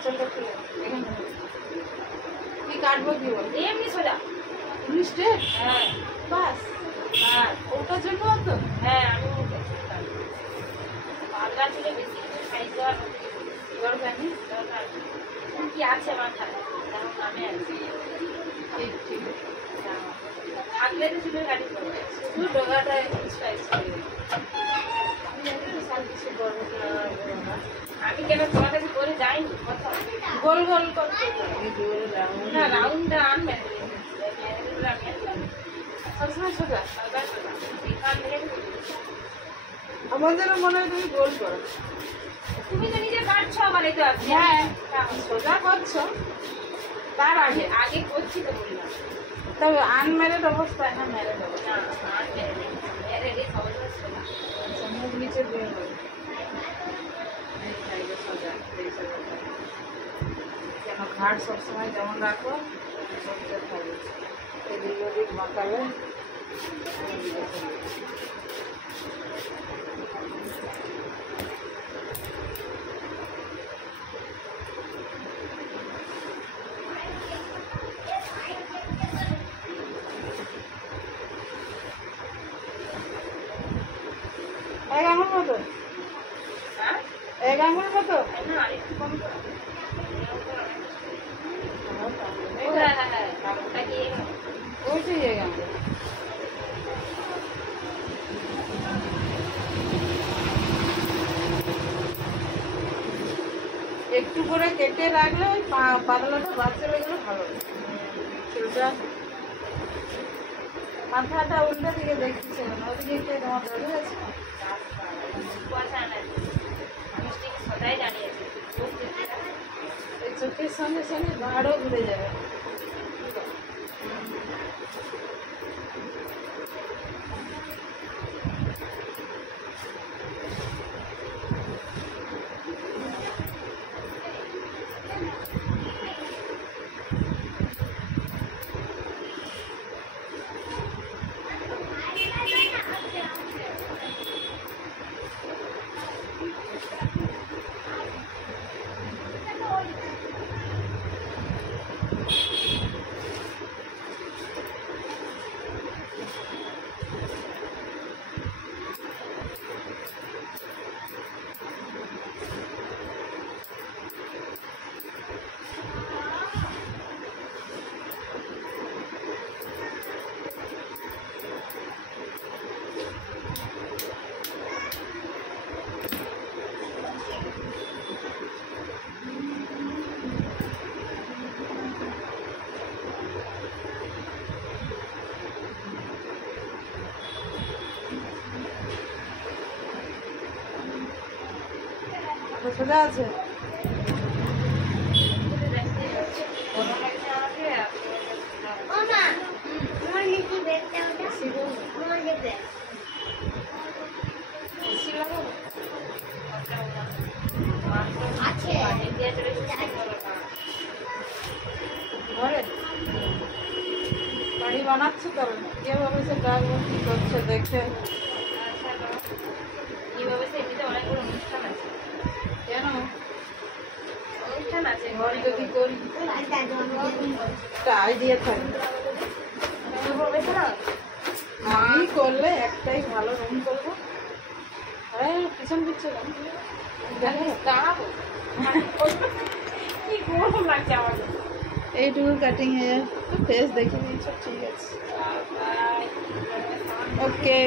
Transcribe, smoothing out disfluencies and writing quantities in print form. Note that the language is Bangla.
আঁচলটা খুলে এখানে কি কাটবো কি বল এমনি সোজা স্টেট হ্যাঁ বাস হ্যাঁ ওটার জন্য তো হ্যাঁ আমি পাল্লা চুলে বেশি কিছু সাইজ দেওয়ার দরকার নেই দরকার কি আছে মাথায় তেমন নামে আছে ঠিক ঠিক থাকলে তো চুলের গাড়ি করবে শুধু ডগাটায় স্টাইল করে আমি একটু সাল কিছু করবো না আমি কেন তোমার কাছে করে যাইনি কথা গোল গোল করতে গোল রাউন্ড না রাউন্ডটা আনবে সবসময় সোজা এখান থেকে আমাদেরও মনে হয় তুমি গোল করো তুমি তো নিজে কাটছো আবার এই তো আছে হ্যাঁ সোজা করছো তার আগে আগে করছি তো বললাম তবে আনম্যারিড অবস্থায় না ম্যারিড না আর মেরে রে সবাই সোজা আচ্ছা মুখ নিচে বের হবে এই সাইডে সোজা এই সাইডে কেন ঘাট সবসময় যেমন রাখো সোজা থাকবে এদিক ওদিক বাঁকালে এক আঙুল মতো হ্যাঁ এক আঙুল মতো না আরেকটু কম করো ওটা কি ওইটাই এক আঙুল একটু করে কেটে রাখলে ওই পাতলাটা বাদ চলে গেলে ভালো চুলটা মাথাটা উল্টা দিকে দেখছে ওদিকে তোমার ধরে আছে সদাই দাঁড়িয়েছে এই চোখের সঙ্গে সঙ্গে ঘাড়ও ঘুরে যাবে সোজা আছে ঘরে বাড়ি বানাচ্ছে তবে কিভাবে সে কাজ কি করছে দেখে কিভাবে এমনিতে অনেক বড় অনুষ্ঠান আছে কেন অনুষ্ঠান আছে ঘরে যদি করি একটা আইডিয়া থাকবে আমি করলে একটাই ভালো রুম করবো আরে পিছন দিচ্ছে দাঁড়াবো কি গরম লাগছে আমাদের এইটুকু কাটিং এ ফেস দেখে নিয়েছো ঠিক আছে ওকে